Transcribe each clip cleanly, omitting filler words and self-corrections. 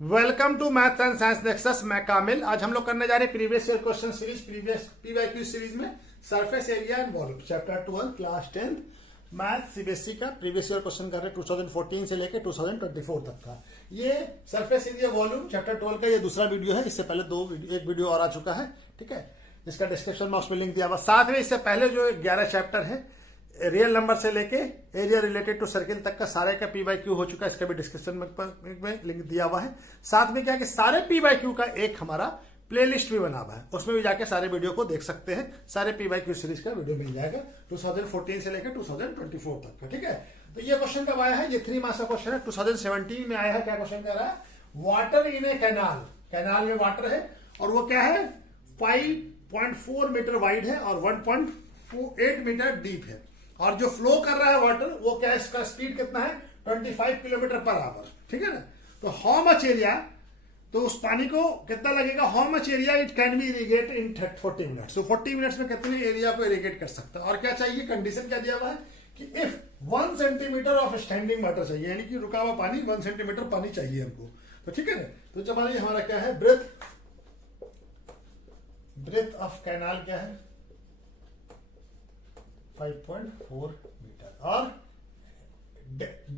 Welcome to maths and science nexus. मैं कामिल। आज हम लोग करने जा रहे हैं previous year question series, previous PYQ series में surface area and volume chapter 12 class 10 math CBSE का प्रीवियस ईयर क्वेश्चन कर रहे हैं 2014 से लेकर 2024 तक का। ये सरफेस एरिया वॉल्यूम चैप्टर 12 का ये दूसरा वीडियो है। इससे पहले एक वीडियो और आ चुका है, ठीक है, जिसका डिस्क्रिप्शन बॉक्स में लिंक दिया हुआ। साथ में इससे पहले जो 11 चैप्टर है रियल नंबर से लेके एरिया रिलेटेड टू सर्किल तक का सारे का पीवाईक्यू हो चुका है। इसका भी डिस्क्रिप्शन में लिंक दिया हुआ है। साथ में क्या कि सारे पीवाईक्यू का एक हमारा प्लेलिस्ट भी बना हुआ है, उसमें भी जाके सारे वीडियो को देख सकते हैं। सारे पीवाईक्यू सीरीज का वीडियो मिल जाएगा 2014 से लेकर 2024 तक का, ठीक है। तो ये क्वेश्चन कब आया है? ये 3 मार्क्स का क्वेश्चन है, 2017 में आया है। क्या क्वेश्चन कह रहा है? Water in A canal, canal में वाटर है और वो क्या है 5.4 मीटर वाइड है और 1.8 मीटर डीप है। और जो फ्लो कर रहा है वाटर वो क्या है, इसका स्पीड कितना है 25 किलोमीटर पर आवर, ठीक है ना। तो हाउ मच एरिया, तो उस पानी को कितना लगेगा, how much area it can be irrigate in 40 minutes. तो 40 मिनट्स में कितने एरिया को इरिगेट कर सकता है। और क्या चाहिए, कंडीशन क्या दिया हुआ है कि if 1 centimetre of standing water चाहिए, यानी कि रुका हुआ पानी 1 सेंटीमीटर पानी चाहिए हमको। तो ठीक है ना। तो चलिए हमारा क्या है, ब्रेथ ऑफ कैनाल क्या है 5.4 मीटर और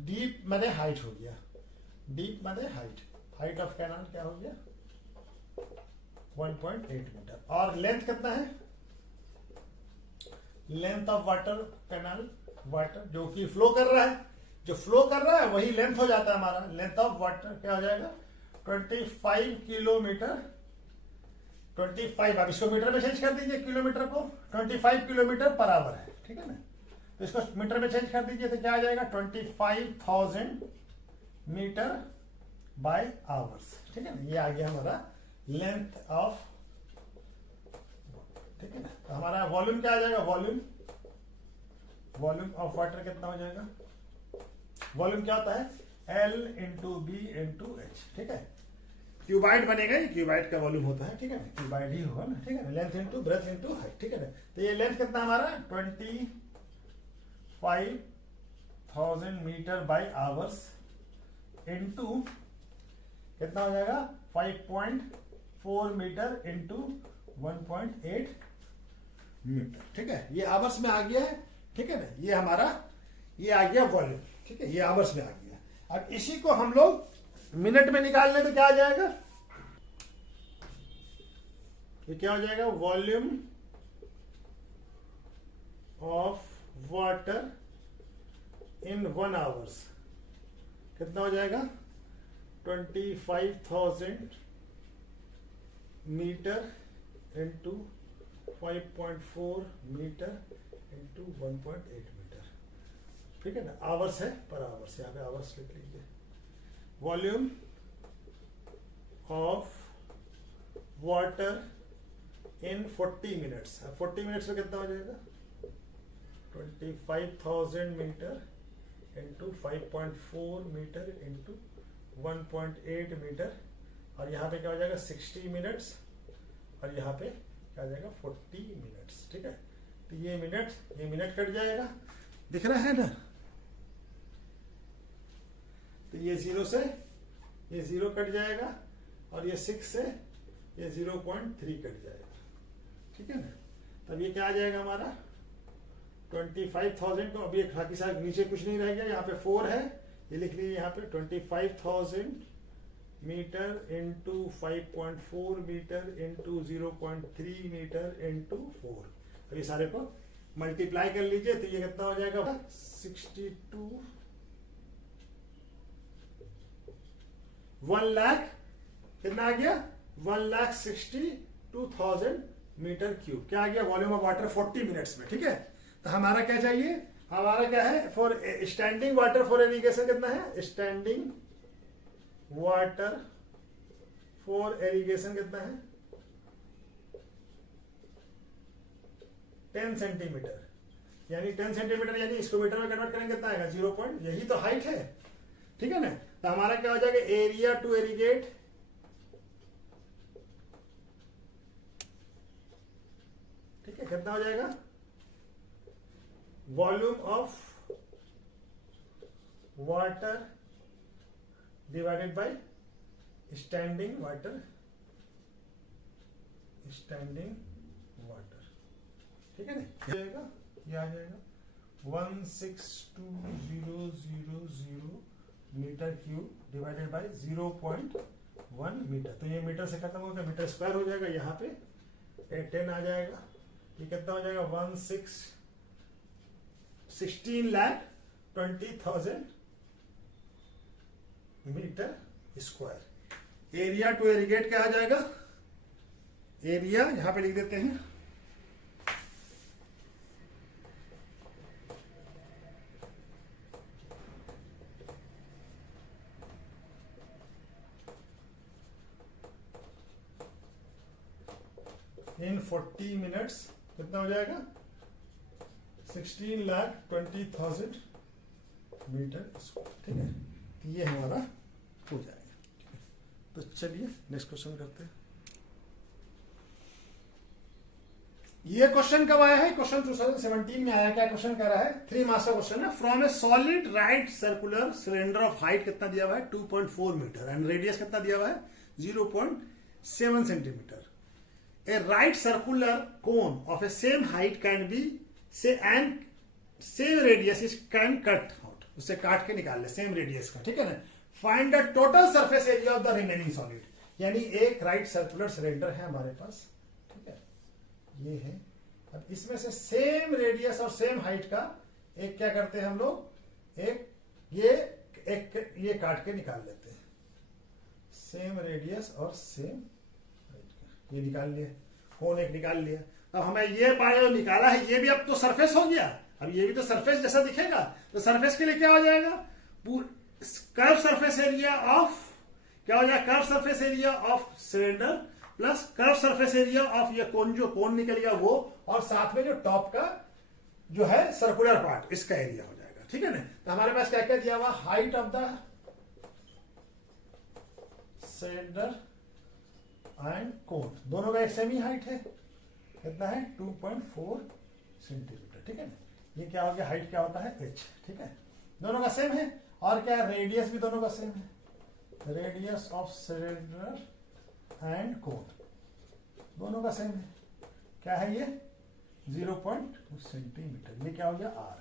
डीप माने हाइट हो गया, डीप माने हाइट ऑफ कैनाल क्या हो गया 1.8 मीटर। और लेंथ कितना है, length of water canal, water जो कि फ्लो कर रहा है, जो फ्लो कर रहा है वही लेंथ हो जाता है हमारा। लेंथ ऑफ वाटर क्या हो जाएगा 25 किलोमीटर, 25, आप इसको मीटर में चेंज कर दीजिए, किलोमीटर को 25 किलोमीटर पर आवर है, ठीक है ना। तो इसको मीटर में चेंज कर दीजिए तो क्या आ जाएगा 25,000 मीटर बाय आवर्स, ठीक है ना। ये आ गया हमारा लेंथ ऑफ, ठीक है ना। तो हमारा वॉल्यूम क्या आ जाएगा, वॉल्यूम ऑफ वाटर कितना हो जाएगा, वॉल्यूम क्या होता है L into B into H, ठीक है। क्यूबाइड बनेगा, ये क्यूबाइड का वॉल्यूम होता है, ठीक है ना, क्यूबाइड ही होगा ना, ठीक है ना। Length into breadth into height, ठीक है ना। तो ये लेंथ कितना हमारा 25,000 मीटर बाय आवर्स इंटू कितना हो जाएगा 5.4 मीटर इंटू 1.8 मीटर, ठीक है। ये आवर्स में आ गया है, ठीक है ना। ये हमारा ये आ गया वॉल्यूम, ठीक है, ये आवर्स में आ गया। अब इसी को हम लोग मिनट में निकाल लें तो क्या आ जाएगा, ये क्या हो जाएगा volume of water in 1 hours कितना हो जाएगा 25,000 metre into 5.4 metre into 1.8 metre, ठीक है ना। आवर्स है पर आवर्स, यहाँ पे आवर्स लिख लीजिए। Volume of water in 40 minutes, 40 minutes में कितना हो जाएगा 25,000 metre into 5.4 metre into 1.8 metre. और यहाँ पे क्या हो जाएगा 60 मिनट्स और यहाँ पे क्या हो जाएगा 40 मिनट्स, ठीक है। तो ये मिनट कट जाएगा, दिख रहा है ना। तो ये 0 से ये 0 कट जाएगा और ये 6 से ये 0.3 कट जाएगा, ठीक है ना। तब ये क्या आ जाएगा हमारा 25,000 को, अभी एक बाकी साथ नीचे कुछ नहीं रह गया, यहाँ पे 4 है, ये लिख लीजिए यहाँ पे 25,000 metre into 5.4 metre into 0.3 metre into 4। अब ये सारे को मल्टीप्लाई कर लीजिए तो ये कितना हो जाएगा 62 1 लाख कितना आ गया 1,62,000 मीटर क्यूब। क्या आ गया वॉल्यूम ऑफ वाटर 40 मिनट्स में, ठीक है। तो हमारा क्या चाहिए, हमारा क्या है for standing water for irrigation कितना है, स्टैंडिंग वाटर फॉर इरिगेशन कितना है 10 सेंटीमीटर, यानी 10 सेंटीमीटर, यानी इसको मीटर में कन्वर्ट करेंगे कितना आएगा 0. यही तो हाइट है, ठीक है ना। तो हमारा क्या हो जाएगा एरिया टू इरिगेट, ठीक है, कितना हो जाएगा volume of water divided by standing water, standing water, ठीक है ना, ये आ जाएगा 162,000 metre cube divided by 0.1 metre. तो ये मीटर से खत्म होगा, मीटर स्क्वायर हो जाएगा, यहाँ पे 10 आ जाएगा। ये कितना हो जाएगा 16,20,000 metre square. Area to irrigate क्या आ जाएगा, एरिया यहां पे लिख देते हैं इन 40 मिनट्स कितना हो जाएगा 16,20,000 मीटर स्क्वायर, ठीक है। ये हमारा हो जाएगा, ठीक है। तो चलिए नेक्स्ट क्वेश्चन करते हैं। ये क्वेश्चन कब आया है, क्वेश्चन 2017 में आया। क्या क्वेश्चन कर रहा है, 3 मार्क्स का क्वेश्चन है। From A solid right circular cylinder of height कितना दिया हुआ है 2.4 मीटर एंड रेडियस कितना दिया हुआ है 0.7 centimetre. A right circular cone of a same height can be say and same radius is can cut out, उससे काट के निकाल ले सेम रेडियस का, ठीक है ना। Find the total surface area of the remaining solid, यानी एक राइट सर्कुलर सिलेंडर है हमारे पास, ठीक है, ये है। अब इसमें से सेम रेडियस और सेम हाइट का एक क्या करते हैं हम लोग, एक ये काट के निकाल लेते हैं, सेम रेडियस और सेम हाइट का ये निकाल लिया, कौन एक निकाल लिया। अब हमें ये पाया निकाला है, ये भी अब तो सरफेस हो गया, अब ये भी तो सरफेस जैसा दिखेगा। तो सरफेस के लिए क्या हो जाएगा, कर्व सरफेस एरिया ऑफ, क्या हो जाएगा curve surface area of cylinder plus curve surface area of ये कोन, जो कोन निकल गया वो, और साथ में जो टॉप का जो है सर्कुलर पार्ट, इसका एरिया हो जाएगा, ठीक है ना। तो हमारे पास क्या क्या दिया हुआ, height of the cylinder and कोन, दोनों का एक सेम ही हाइट है, कितना है 2.4 सेंटीमीटर, ठीक है ना। ये क्या हो गया, हाइट क्या होता है h, ठीक है, दोनों का सेम है। और क्या, रेडियस भी दोनों का सेम है, रेडियस ऑफ सिलेंडर एंड कोन दोनों का सेम है, क्या है ये 0.2 सेंटीमीटर। ये क्या हो गया r।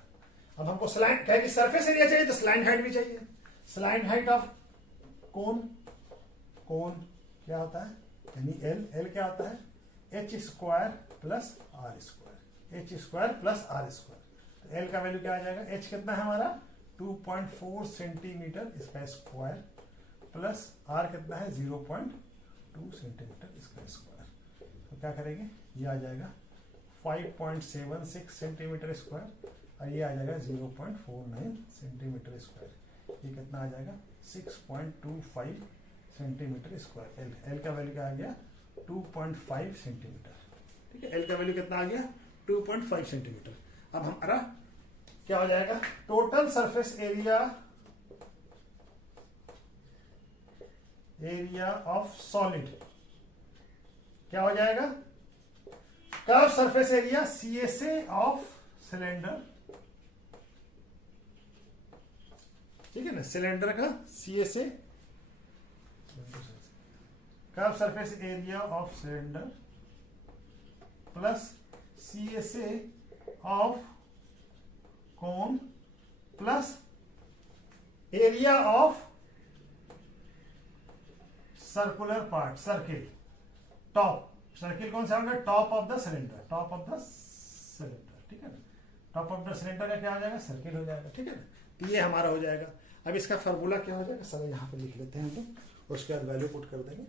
अब हमको स्लाइन क्या है कि सरफेस एरिया चाहिए तो स्लाइन हाइट भी चाहिए। स्लाइन हाइट ऑफ कोन, कोन क्या होता है यानी l क्या होता है h square plus r square, h square plus r square. तो l का वैल्यू क्या आ जाएगा, h कितना है हमारा 2.4 सेंटीमीटर इसका स्क्वायर प्लस r कितना है 0.2 सेंटीमीटर इसका स्क्वायर। तो क्या करेंगे, ये आ जाएगा 5.76 सेंटीमीटर स्क्वायर और ये आ जाएगा 0.49 सेंटीमीटर स्क्वायर। ये कितना आ जाएगा 6.25 सेंटीमीटर स्क्वायर। l का वैल्यू क्या आ गया 2.5 सेंटीमीटर, ठीक है। l का वैल्यू कितना आ गया 2.5 सेंटीमीटर। अब हमारा क्या हो जाएगा, total surface area, area of solid क्या हो जाएगा, curve surface area CSA of cylinder, ठीक है ना, सिलेंडर का CSA curve surface area of cylinder plus CSA of cone plus area of circular part, circle top, circle कौन सा होगा, top of the cylinder, top of the cylinder, ठीक है ना। टॉप ऑफ द सिलेंडर का क्या हो जाएगा, सर्किल हो जाएगा, ठीक है ना। तो ये हमारा हो जाएगा। अब इसका फार्मूला क्या हो जाएगा, सर यहाँ पे लिख लेते हैं हम लोग, उसके बाद वैल्यू पुट कर देंगे।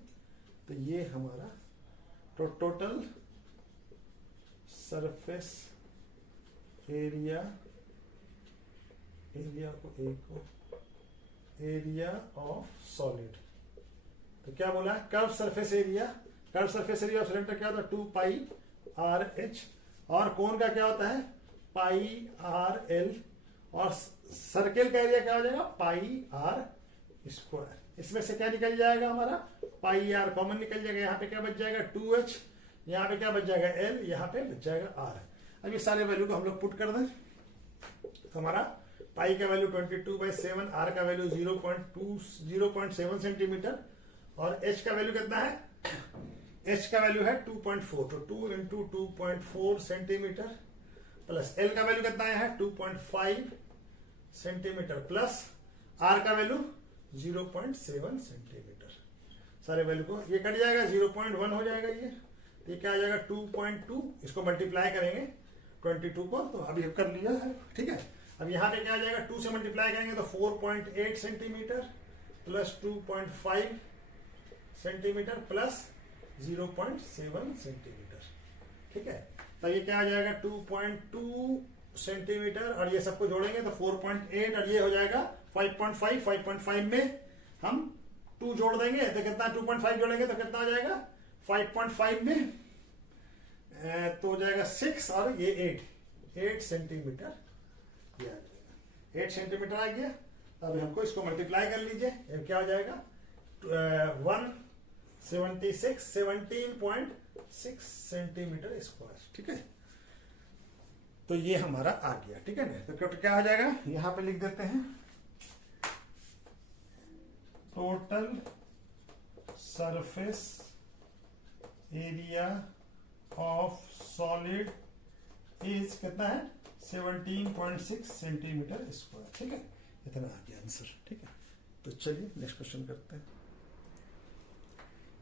तो ये हमारा टोटल सरफेस एरिया, एरिया को एरिया ऑफ सॉलिड, तो क्या बोला है, curve surface area, curve surface area of cylinder क्या होता है 2 पाई r h, और कोन का क्या होता है पाई r l, और सर्किल का एरिया क्या हो जाएगा पाई r स्क्वायर। इसमें से क्या निकल जाएगा हमारा पाई r कॉमन निकल जाएगा, यहाँ पे क्या बच जाएगा 2h, यहाँ पे क्या बच जाएगा l, यहाँ पे बच जाएगा r। अब ये सारे वैल्यू को हम लोग पुट कर दें तो हमारा पाई का वैल्यू 22/7, r का वैल्यू 0.7 सेंटीमीटर और h का वैल्यू कितना है, h का वैल्यू है 2.4, तो 2 इंटू 2.4 सेंटीमीटर प्लस l का वैल्यू कितना है 2.5 सेंटीमीटर प्लस r का वैल्यू 0.7 सेंटीमीटर। सारे वैल्यू को ये कट जाएगा, 0.1 हो जाएगा ये, तो ये क्या आ जाएगा 2.2, इसको मल्टीप्लाई करेंगे 22 को, तो अभी कर लिया है, ठीक है। अब यहाँ पे क्या आ जाएगा, 2 से मल्टीप्लाई करेंगे तो 4.8 centimetre plus 2.5 centimetre plus 0.7 centimetre, ठीक है। तो ये क्या आ जाएगा 2.2 सेंटीमीटर और ये सबको जोड़ेंगे तो 4.8 और ये हो जाएगा 5.5। 5.5 में हम 2 जोड़ देंगे तो कितना, 2.5 जोड़ेंगे तो कितना हो जाएगा 5.5 में तो हो जाएगा 6 और ये 8 सेंटीमीटर, ये आ जाएगा 8 सेंटीमीटर आ गया। अब हमको इसको मल्टीप्लाई कर लीजिए, क्या हो जाएगा 17.6 सेंटीमीटर स्क्वायर, ठीक है। तो ये हमारा आ गया, ठीक है ना। तो क्या हो जाएगा, यहां पे लिख देते हैं total surface area of solid is कितना है 17.6 सेंटीमीटर स्क्वायर, ठीक है। इतना आ गया आंसर, ठीक है। तो चलिए नेक्स्ट क्वेश्चन करते हैं।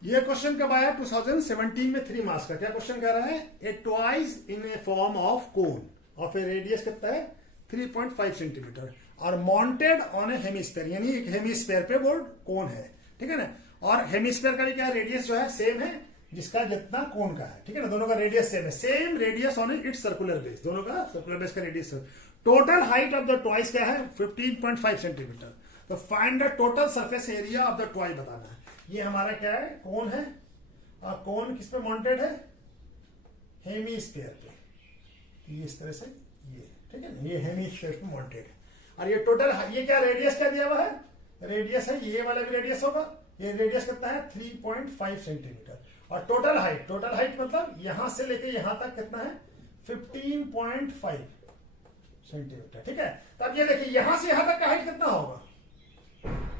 ये क्वेश्चन कब आया 2017 में 3 मार्क्स का। क्या क्वेश्चन कह रहा है, a twice in a form of cone of a radius कितना है 3.5 सेंटीमीटर और माउंटेड ऑन ए हेमिस्फीयर, यानी एक हेमिस्फीयर पे वो कोन है, ठीक है ना। और हेमिस्फीयर का भी क्या रेडियस जो है सेम है जिसका जितना कोन का है, ठीक है ना। दोनों का रेडियस सेम है, same radius on it's circular base, दोनों का सर्कुलर बेस का radius. Total height of the twice क्या है 15.5 सेंटीमीटर। तो find the total surface area of the twice बताना है। ये हमारा क्या है, कोन है और कोन किस पे माउंटेड है, हेमिस्फीयर पे, ये इस तरह से ये, ठीक है ना, ये हेमिस्फीयर पे माउंटेड है। और ये टोटल, ये क्या रेडियस क्या दिया हुआ है, रेडियस है, ये वाला भी रेडियस होगा, ये रेडियस कितना है 3.5 सेंटीमीटर। और टोटल हाइट मतलब यहां से लेके यहां तक कितना है 15.5 सेंटीमीटर, ठीक है। तब ये देखिए यहां से यहां तक का हाइट कितना होगा,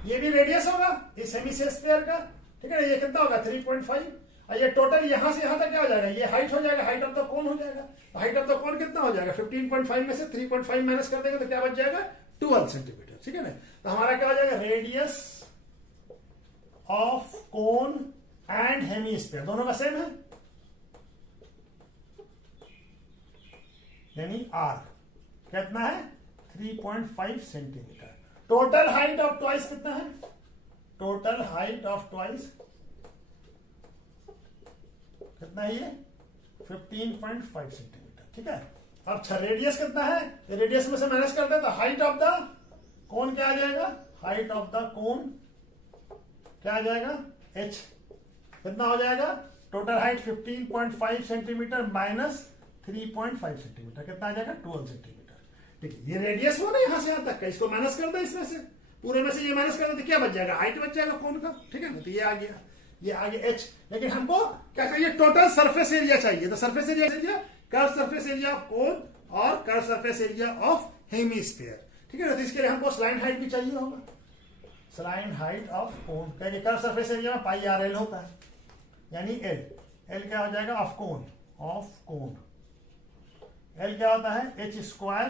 ये भी रेडियस होगा इस हेमिस्फीयर का, ठीक है। ये कितना होगा 3.5 और ये टोटल यहां से यहां तक क्या हो जाएगा, ये हाइट हो जाएगा, हाइट ऑफ द कोन हो जाएगा। हाइट ऑफ द कोन कितना हो जाएगा 15.5 में से 3.5 माइनस कर देंगे तो क्या बच जाएगा 12 सेंटीमीटर, ठीक है ना। तो हमारा क्या हो जाएगा, radius of cone and hemisphere दोनों का सेम है, यानी आर कितना है 3.5 centimetre. Total height of twice कितना है, टोटल हाइट ऑफ ट्वाइस कितना है ये 15.5 सेंटीमीटर, ठीक है। अब रेडियस कितना है, रेडियस में से माइनस करते हैं तो हाइट ऑफ द कोन क्या आ जाएगा, हाइट ऑफ द कोन क्या आ जाएगा h, कितना हो जाएगा total height 15.5 centimetre minus 3.5 centimetre, कितना आ जाएगा 12 सेंटीमीटर, ठीक है। ये रेडियस हुआ ना यहां से यहां तक का, इसको माइनस कर दो, इसमें से पूरे में से ये माइनस कर दो तो क्या बच जाएगा, हाइट बच जाएगा कोन का, ठीक है ना। तो ये आ गया, ये आगे h, लेकिन हमको क्या चाहिए टोटल सरफेस एरिया चाहिए। तो surface area curve surface area of cone और curve surface area of hemisphere, ठीक है ना। तो इसके लिए हमको स्लाइन हाइट भी चाहिए होगा, स्लाइन हाइट ऑफ कोन, क्योंकि कर्व सरफेस एरिया में पाई आर एल होता है, यानी एल क्या हो जाएगा ऑफ कोन, एल क्या होता है H square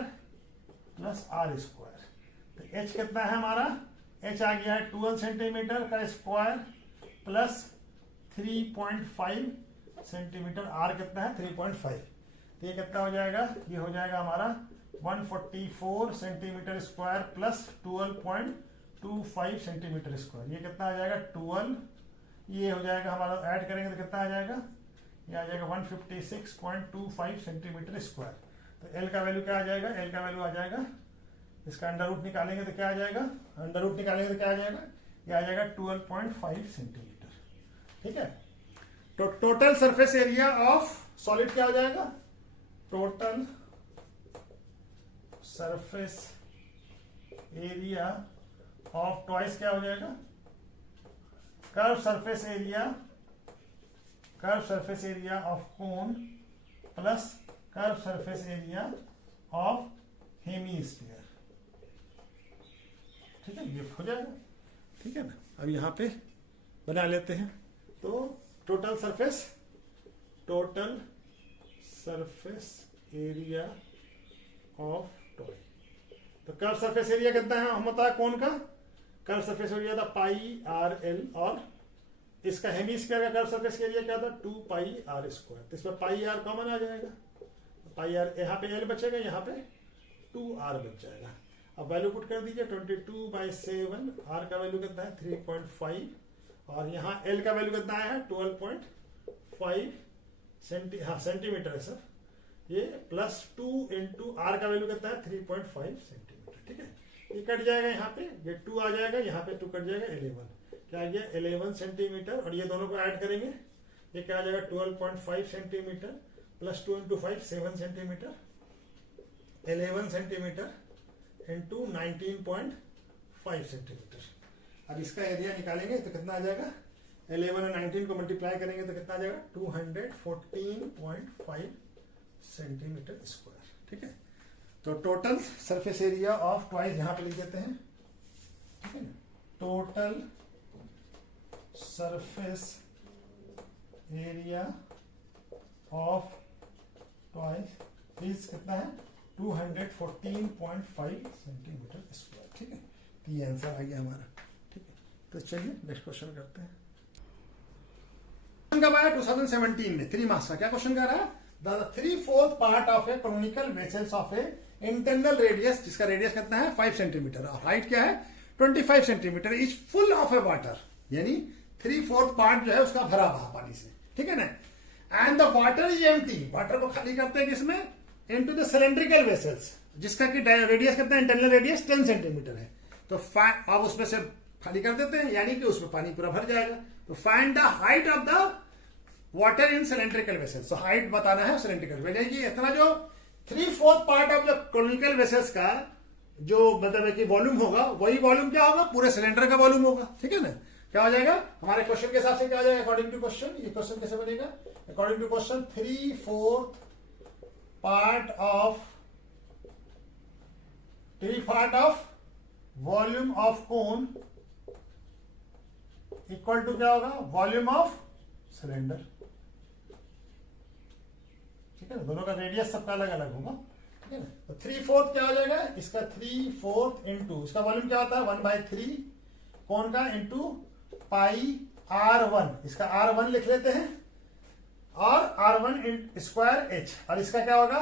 plus r square. तो एच कितना है हमारा, एच आ गया है 12 सेंटीमीटर का स्क्वायर प्लस 3.5 सेंटीमीटर, आर कितना है 3.5। तो ये कितना हो जाएगा, ये हो जाएगा हमारा 144 centimetre square plus 12.25 centimetre square. ये कितना आ जाएगा 12, ये हो जाएगा हमारा ऐड करेंगे तो कितना आ जाएगा, ये आ जाएगा 156.25 सेंटीमीटर स्क्वायर। तो एल का वैल्यू क्या आ जाएगा, एल का वैल्यू आ जाएगा, इसका अंडर रूट निकालेंगे तो क्या आ जाएगा, अंडर रूट निकालेंगे तो क्या आ जाएगा, ये आ जाएगा 12.5 सेंटीमीटर, ठीक है। तो total surface area of solid क्या हो जाएगा, total surface area of twice क्या हो जाएगा, curve surface area of cone plus curve surface area of hemisphere, ठीक है, ये हो जाएगा, ठीक है ना। अब यहाँ पे बना लेते हैं। तो total surface area of toy, तो कर्व सरफेस एरिया कितना है हम होता है कोन का, कर्व सरफेस एरिया था पाई आर एल, और इसका हेमिस्फीयर का कर्व सरफेस एरिया क्या था 2 पाई आर स्क्वायर। तो इसमें पाई आर कॉमन आ जाएगा, पाई आर यहाँ पे एल बचेगा, यहाँ पे 2 आर बच जाएगा। अब वैल्यू पुट कर दीजिए 22/7, आर का वैल्यू कितना है 3.5, और यहाँ एल का वैल्यू कितना आया है 12.5 सेंटीमीटर है सर, ये प्लस 2 इंटू आर का वैल्यू कितना है 3.5 सेंटीमीटर। ठीक है, ये कट जाएगा, यहाँ पे ये 2 आ जाएगा, यहाँ पे 2 कट जाएगा, 11 क्या आ गया 11 सेंटीमीटर, और ये दोनों को ऐड करेंगे, ये क्या आ जाएगा 12.5 centimetre plus 2 into 5 7 centimetre, 11 centimetre into 19.5 centimetre. अब इसका एरिया निकालेंगे तो कितना आ जाएगा, 11 और 19 को मल्टीप्लाई करेंगे तो कितना आ जाएगा 214.5 सेंटीमीटर स्क्वायर। ठीक है, तो total surface area of toys यहां पे लिख देते हैं। ठीक है, total surface area of toys is कितना है 214.5 सेंटीमीटर स्क्वायर। ठीक है, तो ये आंसर आ गया हमारा। ठीक है, तो चलिए नेक्स्ट क्वेश्चन करते हैं। कब आया 2017 में 3 मार्क्स का, क्या क्वेश्चन कह रहा है, the 3/4 part of A conical vessels of a internal radius, जिसका रेडियस कितना है 5 सेंटीमीटर और हाइट क्या है 25 centimetre, is full of A water, यानी 3/4 पार्ट जो है उसका भरा हुआ पानी से। ठीक है ना, and the water is empty, water को खाली करते हैं किसमें, इनटू द सिलेंड्रिकल वेसल्स, जिसका कि रेडियस कितना है, इंटरनल रेडियस 10 सेंटीमीटर है। तो अब उसमें से खाली कर देते हैं, यानी कि उसमें पानी पूरा भर जाएगा। तो find the height of the water in cylindrical vessels, तो हाइट बताना है सिलेंड्रिकल, यानी कि इतना जो 3/4 part of the conical vessels का जो मतलब है कि वॉल्यूम होगा, वही वॉल्यूम क्या होगा पूरे सिलेंडर का वॉल्यूम होगा। ठीक है ना, क्या हो जाएगा हमारे क्वेश्चन के हिसाब से, क्या हो जाएगा अकॉर्डिंग टू क्वेश्चन, ये क्वेश्चन कैसे बनेगा, according to question 3/4 part of volume of cone equal to क्या होगा वॉल्यूम ऑफ सिलेंडर। ठीक है ना, दोनों का रेडियस सबका अलग अलग होगा। ठीक है ना, तो 3/4 क्या हो जाएगा, इसका 3/4 इंटू इसका वॉल्यूम क्या होता है 1/3 कौन का इंटू पाई R1, इसका R1 लिख लेते हैं, और R1 स्क्वायर H, और इसका क्या होगा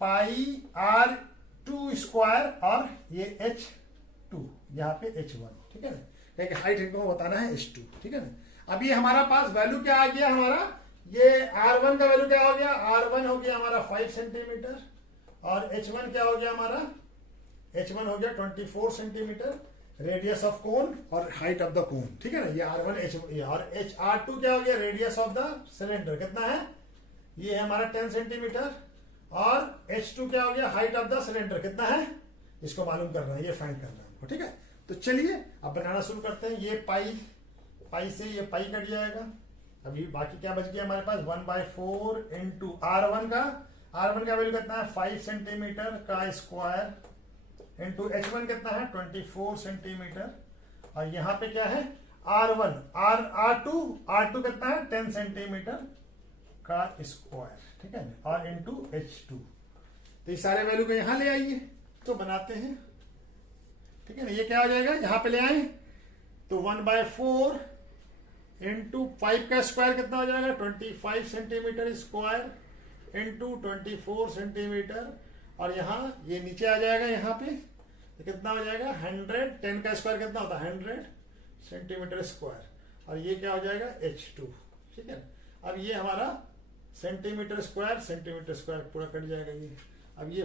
पाई R2 स्क्वायर, और ये H2 यहाँ पे H1। ठीक है ना, क्योंकि हाइट इनको बताना है H2। ठीक है ना, अब ये हमारा पास वैल्यू क्या आ गया, हमारा ये R1 का वैल्यू क्या हो गया, R1 हो गया हमारा 5 सेंटीमीटर, और H1 क्या हो गया हमारा, H1 हो गया 24 सेंटीमीटर, रेडियस ऑफ कोन और हाइट ऑफ द कोन। ठीक है ना, ये R1 H1 और R2 क्या हो गया, रेडियस ऑफ द सिलेंडर कितना है, ये है हमारा 10 सेंटीमीटर, और H2 क्या हो गया, हाइट ऑफ द सिलेंडर कितना है, इसको मालूम करना है, ये फाइंड करना है हमको। ठीक है, तो चलिए अब बनाना शुरू करते हैं। ये पाई से ये पाई कट जाएगा, अभी बाकी क्या बच गया हमारे पास 1/4 इंटू R1 का वैल्यू कितना है 5 सेंटीमीटर का स्क्वायर इंटू H1 कितना है 24 सेंटीमीटर, और यहाँ पे क्या है R1 R2 कितना है 10 सेंटीमीटर का स्क्वायर। ठीक है, और इंटू H2, तो ये सारे वैल्यू को यहां ले आइए तो बनाते हैं। ठीक है ना, ये क्या आ जाएगा यहां पे ले आए तो 1/4 इंटू 5 का स्क्वायर कितना हो जाएगा 25 सेंटीमीटर स्क्वायर इंटू 24 सेंटीमीटर, और यहाँ ये नीचे आ जाएगा, यहाँ पे तो कितना हो जाएगा 100, 10 का स्क्वायर कितना होता है 100 सेंटीमीटर स्क्वायर, और ये क्या हो जाएगा H2। ठीक है, अब ये हमारा सेंटीमीटर स्क्वायर पूरा कट जाएगा ये, अब ये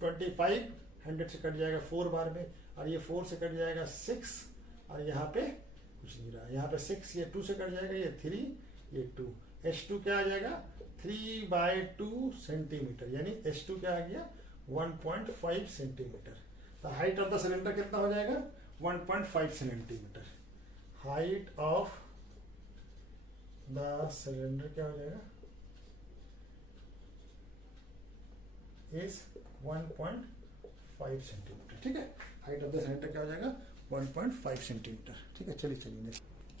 25 100 से कट जाएगा 4 बार में, और ये 4 से कट जाएगा 6, और यहाँ पे कुछ नहीं रहा, यहाँ पे 6, ये 2 से कट जाएगा, ये 3, ये 2, H2 क्या आ जाएगा 3/2 सेंटीमीटर, यानी H2 क्या आ गया 1.5 सेंटीमीटर। तो हाइट ऑफ द सिलेंडर कितना हो जाएगा 1.5 centimetre, height of the cylinder क्या हो जाएगा इज 1.5 सेंटीमीटर। ठीक है, हाइट ऑफ द सिलेंडर क्या हो जाएगा 1.5 सेंटीमीटर। ठीक है, चलिए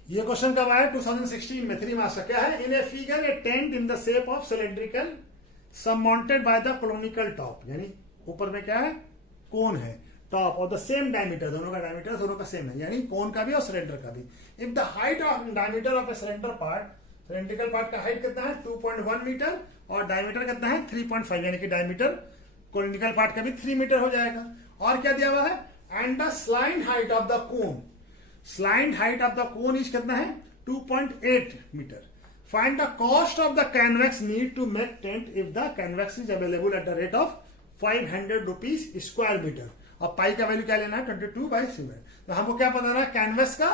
ये क्वेश्चन कब आया? 2016 में, 3 मार्क्स का। क्या है? In a figure a tent in the shape of cylindrical surrounded by the conical top, यानी ऊपर में क्या है? कोन है, टॉप और द सेम डायमीटर, दोनों का डायमीटर दोनों का सेम है, यानी कोन का भी और सिलेंडर का भी। If the height of diameter of a cylinder part, cylindrical part का हाइट कितना है? 2.1 मीटर और डायमीटर कितना है? 3.5, यानी कि डायमीटर कोनिकल पार्ट का भी 3 मीटर हो जाएगा। और क्या दिया हुआ है? And the slide height of the cone, slide height of the cone is कितना है? 2.8 metre. Find the cost of the canvas need to make tent if the canvas is available at the rate of 500 rupees square metre. और pi का value क्या लेना है? 22/7। तो हमको क्या पता ना कैनवस का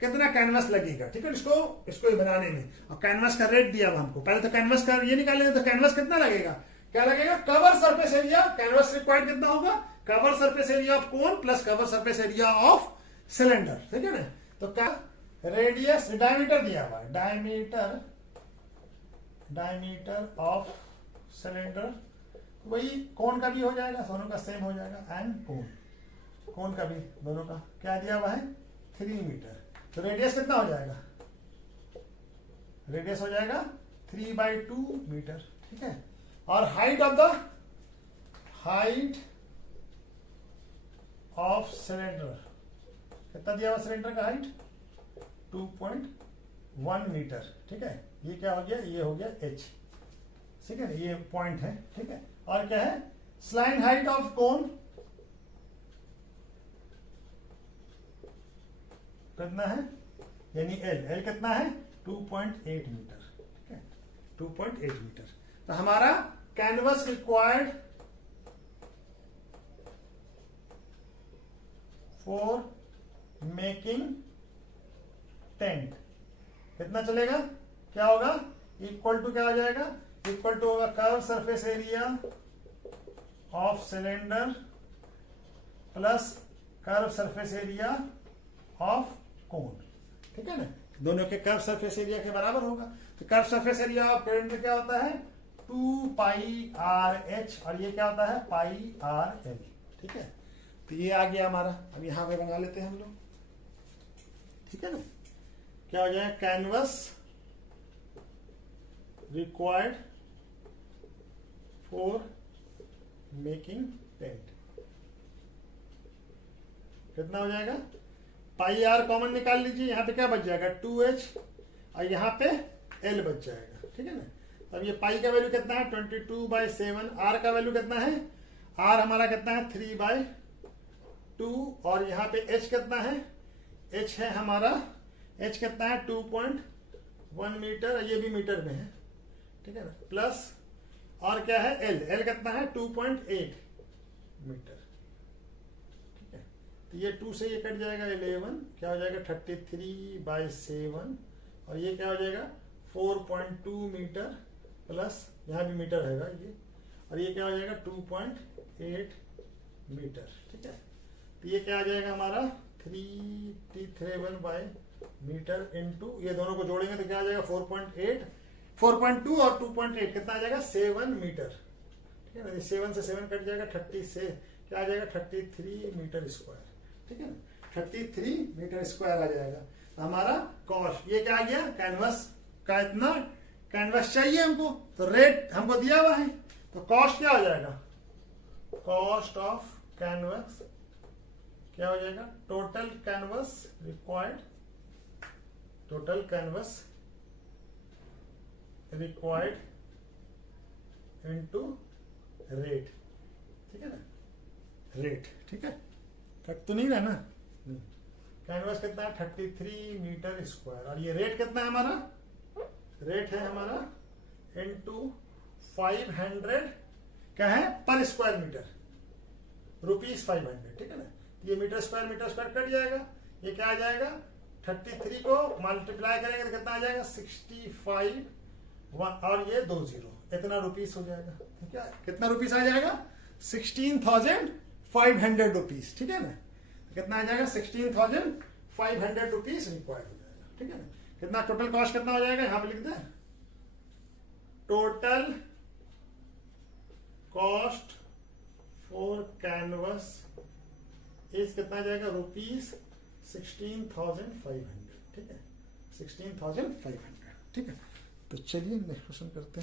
कितना कैनवस लगेगा, ठीक है, इसको बनाने में। और कैनवस का रेट दिया हुआ हमको, पहले तो कैनवस का ये निकालेंगे, तो कैनवस कितना लगेगा? क्या लगेगा? Cover surface area, canvas required कितना होगा? Cover surface area of cone plus cover surface area of cylinder, ठीक है ना। तो क्या रेडियस, डायमीटर दिया हुआ है, डायमीटर ऑफ सिलेंडर, वही कोन का भी हो जाएगा, दोनों का सेम हो जाएगा। एंड कोन का भी दोनों का क्या दिया हुआ है? 3 मीटर। तो रेडियस कितना हो जाएगा? रेडियस हो जाएगा 3/2 मीटर, ठीक है। और हाइट ऑफ सिलेंडर कितना दिया हुआ? सिलेंडर का हाइट 2.1 मीटर, ठीक है। ये क्या हो गया? ये हो गया h, ठीक है, ये पॉइंट है, ठीक है। और क्या है? स्लाइड हाइट ऑफ कोन कितना है? यानी L कितना है? 2.8 मीटर, ठीक है, 2.8 मीटर। तो हमारा canvas required for making tent कितना चलेगा? क्या होगा? इक्वल टू क्या हो जाएगा? इक्वल टू होगा curve surface area of cylinder plus curve surface area of कोन, ठीक है ना। दोनों के कर्व सरफेस एरिया के बराबर होगा। तो curve surface area of cylinder क्या होता है? 2πRh और ये क्या होता है? πRl, ठीक है। तो ये आ गया हमारा। अब यहां पे बना लेते हैं हम लोग, ठीक है ना। क्या हो जाएगा? Canvas required for making tent कितना हो जाएगा? πr कॉमन निकाल लीजिए, यहां पे क्या बच जाएगा? 2h और यहां पे l बच जाएगा, ठीक है ना। अब ये पाई का वैल्यू कितना है? 22/7। r का वैल्यू कितना है? r हमारा कितना है? 3/2 और यहां पे h कितना है? h है हमारा, h कितना है? 2.1 मीटर, ये भी मीटर में है, ठीक है ना। प्लस और क्या है? l कितना है? 2.8 मीटर, ठीक है। तो ये 2 से ये कट जाएगा, 11 क्या हो जाएगा? 33/7 और ये क्या हो जाएगा? 4.2 मीटर प्लस यहाँ भी मीटर रहेगा ये, और ये क्या हो जाएगा? 2.8 मीटर, ठीक है। तो ये क्या आ जाएगा हमारा? 331 मीटर इंटू, ये दोनों को जोड़ेंगे तो क्या आ जाएगा? 4.2 और 2.8 कितना आ जाएगा? 7 मीटर, ठीक है ना। 7 से 7 कट जाएगा, 30 से क्या आ जाएगा? 33 मीटर स्क्वायर, ठीक है ना। 33 मीटर स्क्वायर आ जाएगा। हमारा कॉस्ट ये क्या आ गया? कैनवस का इतना कैनवस चाहिए हमको, तो रेट हमको दिया हुआ है, तो कॉस्ट क्या हो जाएगा? कॉस्ट ऑफ कैनवस क्या हो जाएगा? Total canvas required, total canvas required into rate, ठीक है ना, रेट, ठीक है। कट तो नहीं रहा ना। कैनवस कितना है? 33 मीटर स्क्वायर और ये रेट कितना है हमारा? रेट है हमारा इनटू 500 क्या है? पर स्क्वायर मीटर, ₹500, ठीक है ना। ये मीटर स्क्वायर कट जाएगा, ये क्या आ जाएगा? 33 को मल्टीप्लाई करेंगे तो कितना आ जाएगा? 65 और ये 20, इतना रुपीस हो जाएगा, ठीक है। कितना रुपीस आ जाएगा? 16,500 रुपीस, ठीक है ना। कितना आ जाएगा? 16,500 रुपीस रिक्वायर्ड हो जाएगा, ठीक है ना। कितना टोटल कॉस्ट कितना हो जाएगा? यहां पे लिख दें, टोटल कॉस्ट फॉर कैनवस इस कितना आ जाएगा? ₹16,500, ठीक है। 16,500। ठीक है, तो चलिए नेक्स्ट क्वेश्चन करते हैं।